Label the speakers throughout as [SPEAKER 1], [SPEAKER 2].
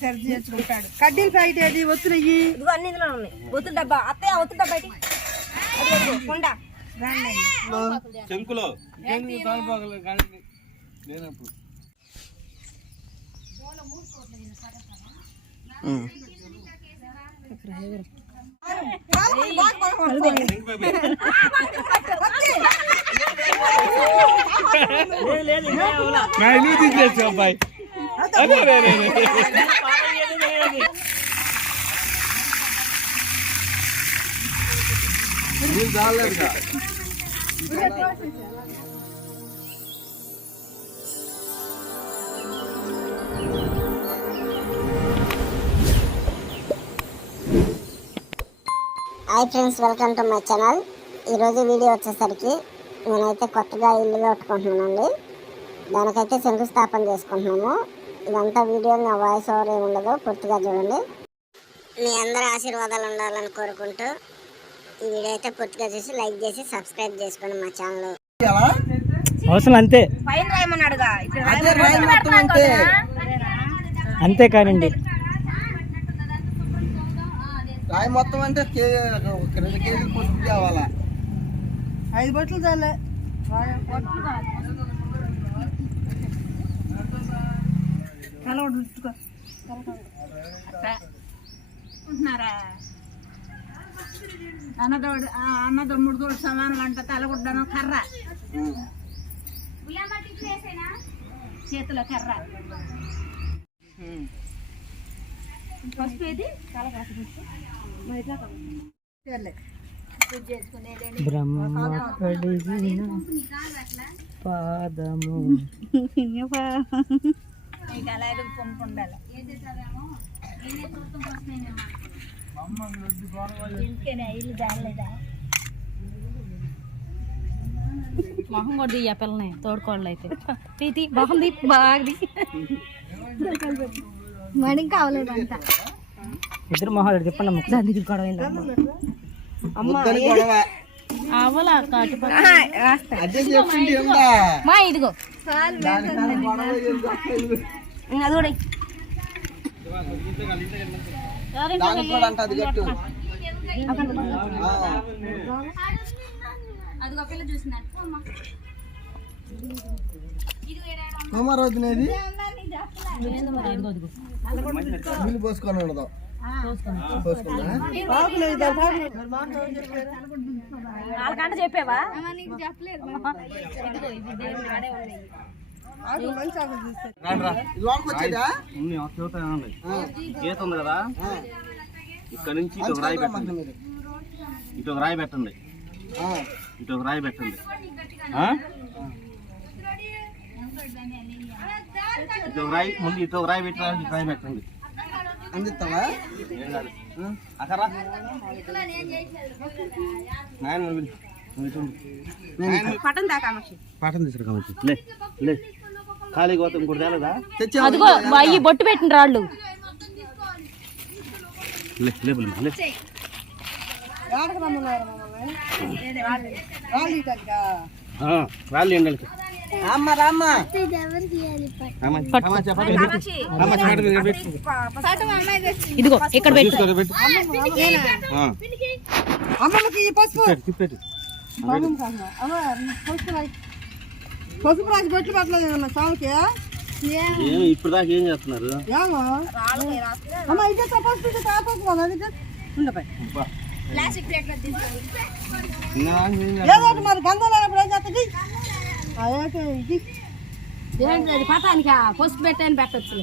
[SPEAKER 1] సరి చేసుకుంటాడు. కడ్డీల ప్యాకెట్ ఏది?
[SPEAKER 2] ఇదిగో అన్ని ఇందులో ఉన్నాయి. ఒత్తు డబ్బా. అత్తయ్య ఒత్తు డబ్బా కొండ.
[SPEAKER 3] చెంకులో. తీసేసి అబ్బాయి.
[SPEAKER 4] Hi friends welcome to my channel ఈరోజు వీడియో వచ్చేసరికి నేనైతే కొత్తగా ఇల్లు కట్టుకుంటున్నానండి. దానికైతే శంకుస్థాపన చేసుకుంటున్నాము. ఇదంతా వీడియో నా వాయిస్ ఓవర్ ఏమి ఉండదు పూర్తిగా చూడండి. మీ అందరి ఆశీర్వాదాలు ఉండాలని కోరుకుంటూ ఈ వీడియో అయితే పూర్తిగా చూసి లైక్ చేసి సబ్స్క్రైబ్ చేసుకోండి మా ఛానల్
[SPEAKER 5] అవసరం అంతే. అంతే. కానండి.
[SPEAKER 1] రాయి మొత్తం అంటే రెండు కేజీలు కావాలా? ఐదు బట్టలు చాలే.
[SPEAKER 2] అన్నదోడు అన్నదమ్ముడు సమానులు అంట తలగుడ్డను కర్ర. చేతిలో కర్ర. పసుపు ఏది?
[SPEAKER 5] బ్రహ్మ కడిగిన
[SPEAKER 2] పంపు ఉండాలి ఇల్లు
[SPEAKER 6] మొహం కూడా తీయ పిల్లని తోడుకోళ్ళు అయితే. తీతి బాగుంది బాగుంది
[SPEAKER 2] మడి కావలేదంట.
[SPEAKER 5] ఇద్దరు మొహాలు చెప్పండి ముక్కు
[SPEAKER 6] దానికి గొడవ అవలా మా ఇదిగో?
[SPEAKER 2] అది కూడా
[SPEAKER 1] రోజునేది నీళ్ళు పోసుకొని ఉండదు.
[SPEAKER 2] వాళ్ళకంట చెప్పావా?
[SPEAKER 3] గీత ఉంది కదా? ఇక్కడ నుంచి ఇటు ఒక రాయి పెట్టండి. ఇటు ఒక రాయి పెట్టండి. ఇటు ఒక రాయి పెట్టండి. ఆ? ఇటు ఒక రాయి ముందు ఇటు ఒక రాయి పెట్టి ఇటు రాయి పెట్టండి.
[SPEAKER 1] అందిస్తావా.
[SPEAKER 3] అక్కరా నాయన
[SPEAKER 2] పట్టం దాకా
[SPEAKER 3] పాఠం తీసుకురా కావచ్చు లే లే. ఖాళీ గోతం ఇంకోటి తేలేదా?
[SPEAKER 6] అదిగో అయ్యి బొట్టు పెట్టిన రాళ్ళు.
[SPEAKER 3] ఎండలకి.
[SPEAKER 1] అమ్మ రామ్మ.
[SPEAKER 6] ఇదిగో ఇక్కడ పెట్టు.
[SPEAKER 1] ఈ పసుపు. అమ్మ. పసుపు పసుపు రాసి బొట్లు పెట్టలేదు
[SPEAKER 3] ఏం ఇప్పుడు దాకా ఏం చేస్తున్నారు?
[SPEAKER 1] ఏమో? అమ్మ ఇదే అది ఉండపై? ఏదో మరి గంధం లేనప్పుడు ఏం చేస్తుంది అదే ఇది.
[SPEAKER 6] ఏంటది పటానికి పసుపు పెట్టని పెట్టచ్చు.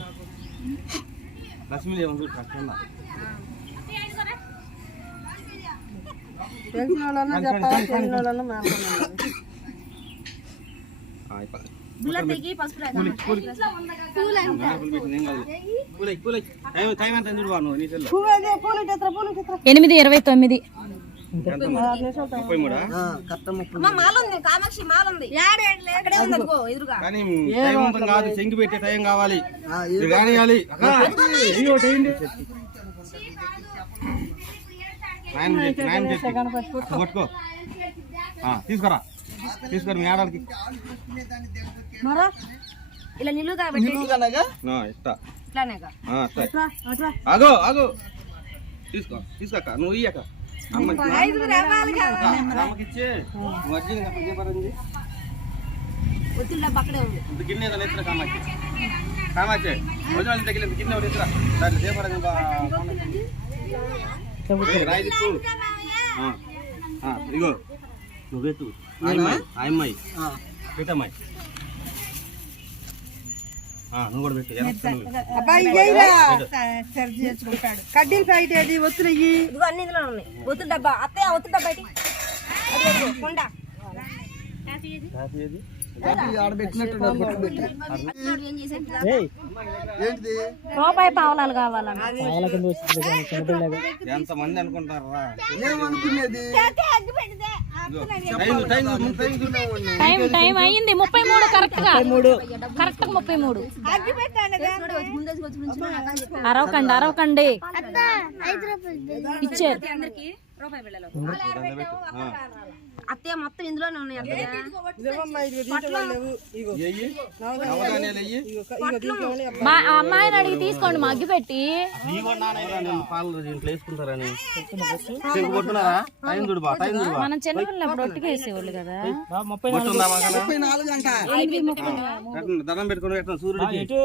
[SPEAKER 1] తెలిసిన వాళ్ళన్నా చెప్పాలి తెలియని వాళ్ళన్నా మాట్లాడాలి.
[SPEAKER 6] ఎనిమిది ఇరవై తొమ్మిది.
[SPEAKER 3] పెట్టే టైం కావాలి. తీసుకురా. తీసుకురా మీ ఆడవాళ్ళకి.
[SPEAKER 2] ఇలా నిలువుగా పెట్టి.
[SPEAKER 1] నిలువుగానగా
[SPEAKER 3] నా, ఇట్టా
[SPEAKER 2] ఇట్లానేగా
[SPEAKER 3] ఆ, సరే. ఆగు ఆగు. తీసుకో తీసుకోక నువ్వు ఇయ్యక అమ్మకి అమ్మకి ఇచ్చి. నువ్వు అర్జున్
[SPEAKER 2] ఒత్తిడి డబ్బా అక్కడే ఉంది.
[SPEAKER 3] ఇంత గిన్నె ఏదో ఎత్తురా కామాచి కామాచి దగ్గర ఇంత గిన్నె ఒకటి ఎత్తురా. దాంట్లో దీపారంగా రాయి తిప్పు ఆ, ఆ, ఇగో. నువ్వెత్తు ఆయమ్మాయి పెట్టమ్మాయి నువ్వు కూడా పెట్టు
[SPEAKER 7] కడ్డీలు ప్యాకెట్ ఏది?
[SPEAKER 2] ఇదిగో అన్ని ఇందులో ఉన్నాయి. ఒత్తిడి డబ్బా. అత్తయ్య డబ్బా కొండ.
[SPEAKER 6] రూపాయి పావలాలు
[SPEAKER 3] అనుకుంటారా?
[SPEAKER 7] ఏమనుకునేది?
[SPEAKER 3] టైం టైం
[SPEAKER 6] అయ్యింది ముప్పై మూడు కరెక్ట్గా.
[SPEAKER 5] మూడు.
[SPEAKER 6] కరెక్ట్ ముప్పై మూడు. అరవకండి అరవకండి. ఇచ్చారు.
[SPEAKER 3] దండ.
[SPEAKER 2] అత్తయ్య మొత్తం ఇందులోనే ఉన్నాయి.
[SPEAKER 6] మా అమ్మాయిని అడిగి తీసుకోండి మగ్గి పెట్టి. మనం చిన్నపిల్లప్పుడు ఒట్టిగా వేసేవాళ్ళు కదా.
[SPEAKER 5] నాలుగు
[SPEAKER 3] కొట్టుందా మగన?
[SPEAKER 7] ముప్పై నాలుగు అంట
[SPEAKER 3] పెట్టండి, దండం పెట్టుకుని పెట్టండి సూర్యుడికి
[SPEAKER 5] ఎటు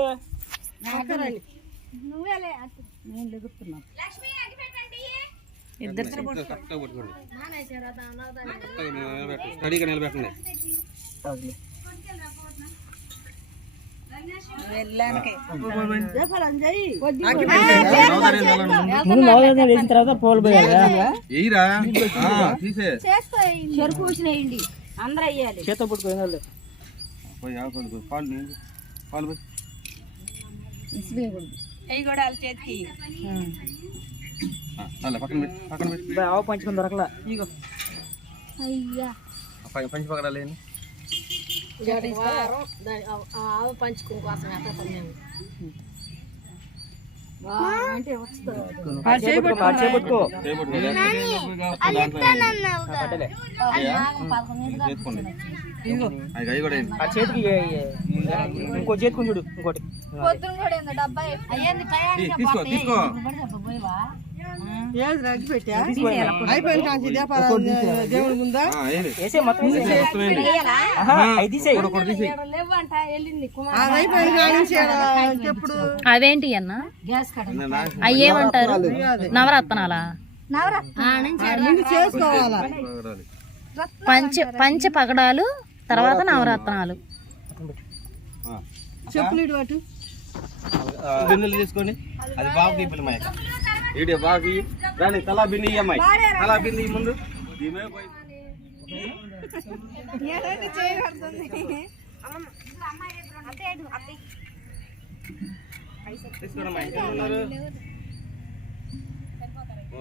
[SPEAKER 6] ఇద్దరు.
[SPEAKER 3] స్టడీగా నిలబెట్టండి.
[SPEAKER 5] వేసిన తర్వాత పోలు
[SPEAKER 2] చెరుకు వేసినాయండి అందరూ అయ్యాలి
[SPEAKER 5] చేత పుట్టుకుని వాళ్ళు
[SPEAKER 3] పోయి ఆవుకోండి, పోయి పాలు నీళ్ళు. పక్కన పెట్టి పక్కన పెట్టి.
[SPEAKER 5] బా, ఆవు పంచుకుని దొరకలా.
[SPEAKER 3] పై- పంచి పక్కన లేని.
[SPEAKER 2] ఆవు పంచుకుని కోసం ఎక్కడ మేము.
[SPEAKER 5] ఇంకో చేతికి చూడు ఇంకోటి.
[SPEAKER 3] తీసుకో తీసుకో.
[SPEAKER 7] ఏది పెట్టా అయిపోయిన కాంచి దీపాలు దేవుడి ముందా.
[SPEAKER 5] వేసే మొత్తం
[SPEAKER 7] ఎప్పుడు
[SPEAKER 6] అవేంటి అన్న? ఏమంటారు నవరత్నాలా. పంచ పంచ పగడాలు తర్వాత నవరత్నాలు.
[SPEAKER 3] ఆ.
[SPEAKER 7] చెప్పులు ఇటు
[SPEAKER 3] తీసుకొని అది మాయక ఈడే బాగా. రాని తలా బిన్ని ఇయ్యి అమ్మాయి తలా బిన్ని ఇయ్యి ముందు ఈమె పోయి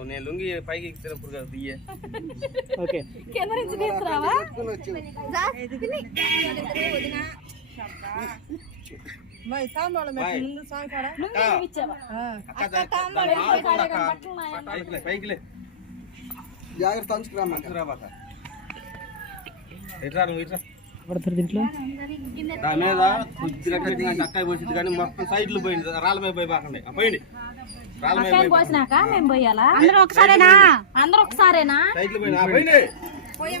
[SPEAKER 3] నేను లుంగి పైకి ఎక్కినప్పుడు కదా దియ్యే
[SPEAKER 5] ఓకే.
[SPEAKER 7] ముందు సాయంకాడ
[SPEAKER 3] అక్క దా- దాని ఆకులు అక్క. పైకిలే, పైకిలే.
[SPEAKER 7] జాగ్రత్త.
[SPEAKER 5] పడతారు దీంట్లో?
[SPEAKER 3] దాని మీద కొద్దిగా పెట్టిన చక్కాయ పోసింది కానీ మొత్తం సైడ్లు పోయింది. రాళ్ళ మీద పోయి బాకండి ఆ, పోయింది మీద
[SPEAKER 6] పోసినాక మేము పోయాలా? అందరూ ఒకసారేనా? అందరూ ఒకసారేనా?
[SPEAKER 3] సైడ్లు పోయింది నీళ్ళు చాలలేదు ఇక. కొద్దిగా పోయి.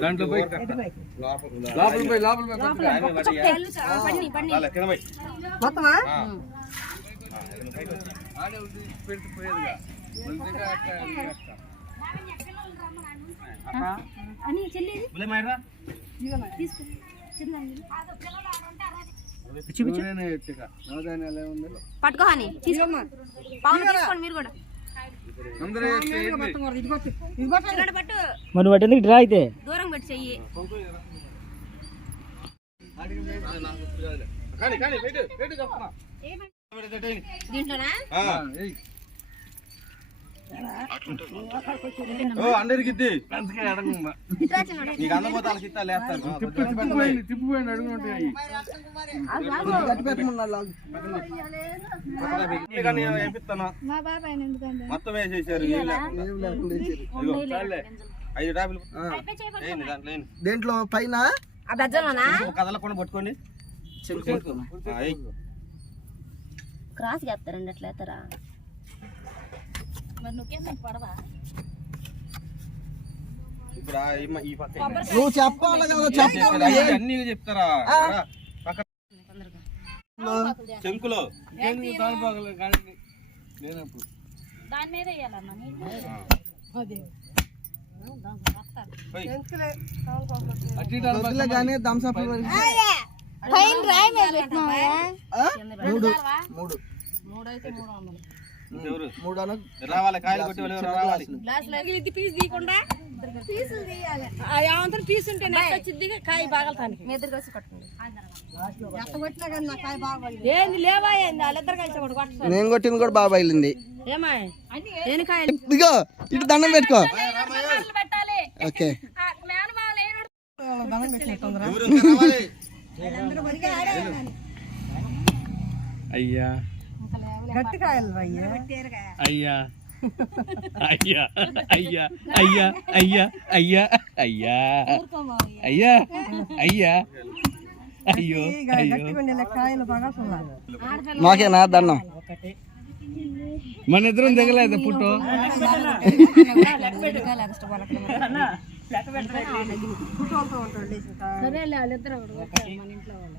[SPEAKER 3] దాంట్లో పోయి లోపల పోయి లోపల పోయి కొద్దిగా.
[SPEAKER 7] మొత్తమా
[SPEAKER 2] అని చెల్లి
[SPEAKER 3] ఉలే మాయరా?
[SPEAKER 2] పట్టుకో తీసుకోమ్మా పవన్ తీసుకోండి మీరు కూడా.
[SPEAKER 5] మరి ఎందుకు డ్రా అయితే?
[SPEAKER 2] దూరం పెట్టి చెయ్యి.
[SPEAKER 3] ఆ, అందరికి మొత్తం వేసేసారు దేంట్లో?
[SPEAKER 7] పైన?
[SPEAKER 3] కదలకుండా పట్టుకోండి.
[SPEAKER 2] క్రాస్ చేస్తారండి ఎట్లా
[SPEAKER 6] మరి నువ్వేం
[SPEAKER 3] నీకు పడవా
[SPEAKER 7] నువ్వు చెప్పాలి కదా చెప్పాలి
[SPEAKER 3] అన్ని చెప్తారా చెంకులో
[SPEAKER 6] దాని మీద వేయాలన్నా
[SPEAKER 7] కానీ థమ్స్అప్ మూడు మూడు
[SPEAKER 3] మూడు అయితే
[SPEAKER 7] మూడు వందలు అను
[SPEAKER 3] రావాలి కాయలు కొట్టి వాళ్ళు ఎవరు రావాలి
[SPEAKER 2] ఇది పీస్ తీయకుండా పీసులు తీయాలి ఏమంటారు పీస్ ఉంటే నెక్స్ట్ వచ్చింది కాయ బాగలతానికి మీ ఇద్దరు కలిసి పట్టుకోండి ఏంది లేవా ఏంది వాళ్ళిద్దరు కలిసి ఒకటి కొట్టండి
[SPEAKER 7] నేను కొట్టింది కూడా బాగా బయలుంది
[SPEAKER 2] ఏమా
[SPEAKER 7] ఇదిగో ఇటు దండం పెట్టుకో ఓకే
[SPEAKER 1] అయ్యా అయ్యా. అయ్యా. అయ్యా. అయ్యా. అయ్యా. అయ్యా. అయ్యా. అయ్యా. అయ్యా. అయ్యో. అయ్యో.
[SPEAKER 7] మాకేనా దండం.
[SPEAKER 1] మన ఇద్దరం దిగలేదు పుట్టు.
[SPEAKER 2] సరే వాళ్ళిద్దరు మన ఇంట్లో వాళ్ళు.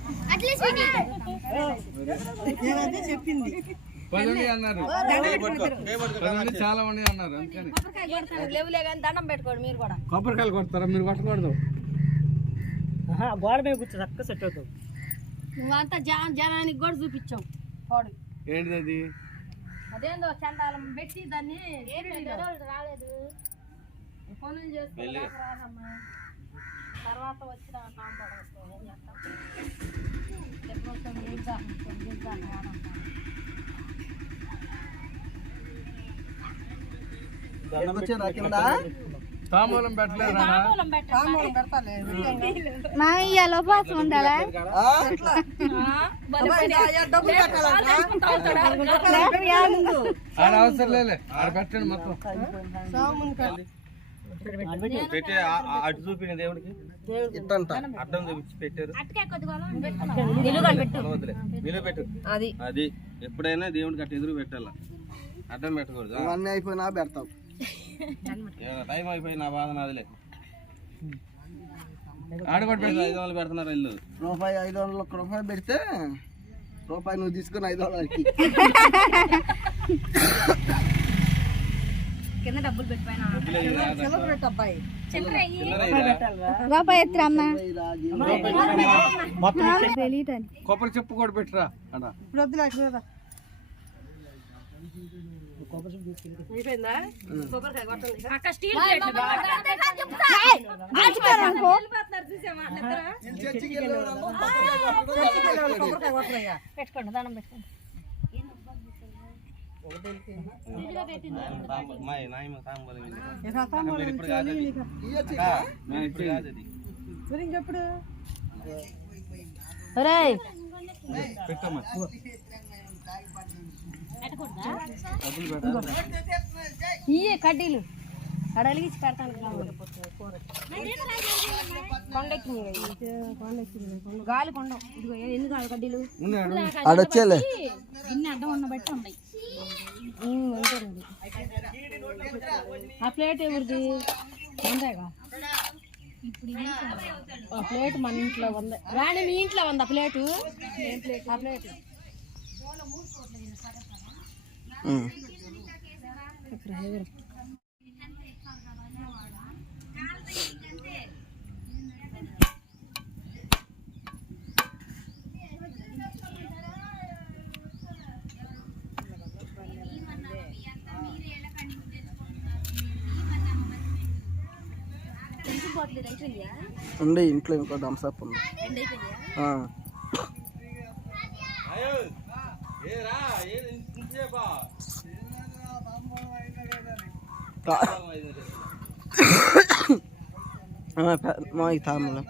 [SPEAKER 7] ఉం?
[SPEAKER 1] పదండి అన్నారు. చాలా మంది అన్నారు
[SPEAKER 2] దండం పెట్టుకోండి మీరు కూడా.
[SPEAKER 1] కొబ్బరికాయలు కొడతారా? మీరు కొట్టకూడదు.
[SPEAKER 5] గోడ మీద కూర్చో చక్కగా సెట్ అవుతావు.
[SPEAKER 2] నువ్వంతా జన జనానికి కూడా చూపించావు. పాడు.
[SPEAKER 1] ఏంటిది అది?
[SPEAKER 2] అదేందో చండాలం పెట్టి దాన్ని రాలేదు. పనులు చేస్తే. తర్వాత వచ్చిన కాంపౌండ్ ఏం చేస్తాం?
[SPEAKER 1] తాంబూలం పెట్టలేదా
[SPEAKER 7] ఎలా పాసం
[SPEAKER 1] ఉండాలా? అవసరం లేదు పెట్టండి మొత్తం.
[SPEAKER 3] అటు చూపిన దేవుడికి? అడ్డం చూపించి పెట్టారు.
[SPEAKER 2] నిలుగా పెట్టు.
[SPEAKER 3] వదిలే నిలువ పెట్టు.
[SPEAKER 2] అది.
[SPEAKER 3] అది. ఎప్పుడైనా దేవుడికి అటు ఎదురు పెట్టాల. అడ్డం పెట్టకూడదు.
[SPEAKER 7] ఇవన్నీ అయిపోయినా పెడతాం.
[SPEAKER 3] ఏదో టైం అయిపోయి నా బాధ నాదిలే.
[SPEAKER 1] ఆడ కూడా
[SPEAKER 3] ఐదు ఐదు వందలు పెడుతున్నారు ఇల్లు.
[SPEAKER 7] రూపాయి ఐదు వందలు ఒక్క రూపాయి పెడితే రూపాయి నువ్వు తీసుకుని ఐదు వందలకి.
[SPEAKER 2] కింద డబ్బులు
[SPEAKER 3] పెట్టాను
[SPEAKER 1] కొబ్బరి చెప్పు కూడా పెట్టరా
[SPEAKER 2] పెట్టుకోండి దానం పెట్టుకోండి ఇయ్యే కడ్డీలు కడలిగించి పెడతాను కొండెక్కి గాలి కొండ ఎందుకు కడ్డీలు
[SPEAKER 6] అడ్డం ఉండబట్టి ఉన్నాయి
[SPEAKER 2] ఆ ప్లేట్ ఎవరిది? ఉందేగా ఆ ప్లేట్ మన ఇంట్లో ఉంది రాణి మీ ఇంట్లో ఉంది ఆ ప్లేటు. ఆ ప్లేట్
[SPEAKER 7] ఉం.
[SPEAKER 2] బాటిల్ ఇది అయిపోయిందా
[SPEAKER 7] ఉండే ఇంట్లో ఇంకో థమ్స్అప్ ఉంది
[SPEAKER 2] రెండు అయిపోయిందా
[SPEAKER 7] ఆ. తా- ఆ, పె- మా ఈ తాములు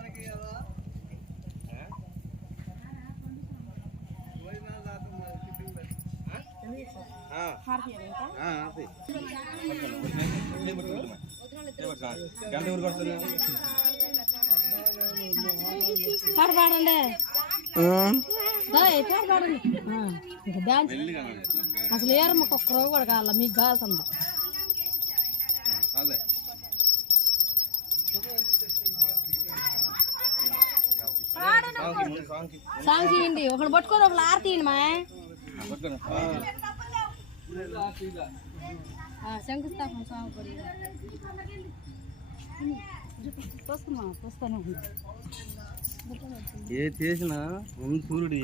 [SPEAKER 3] ఎంత ఊరికి వస్తారు
[SPEAKER 8] డాన్స్ అసలు ఏరమ్మకు ఒక్క రోజు కూడా కావాల మీకు కావాల్సిందా
[SPEAKER 3] అదే
[SPEAKER 8] సాంగ్ తీయండి ఒకడు పట్టుకొని ఒకళ్ళు ఆరు తీయండి మా శంకుస్థాపన ఉన్నా.
[SPEAKER 3] ఏ చేసినా ముందు సూర్యుడు.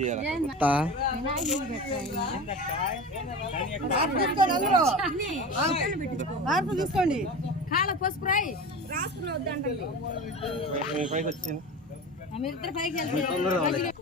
[SPEAKER 7] తీసుకోండి.
[SPEAKER 2] కాళ్ళ పసుపు రాయి. రాసుకుని
[SPEAKER 8] మీరిద్దరు పైకి వెళ్తారు.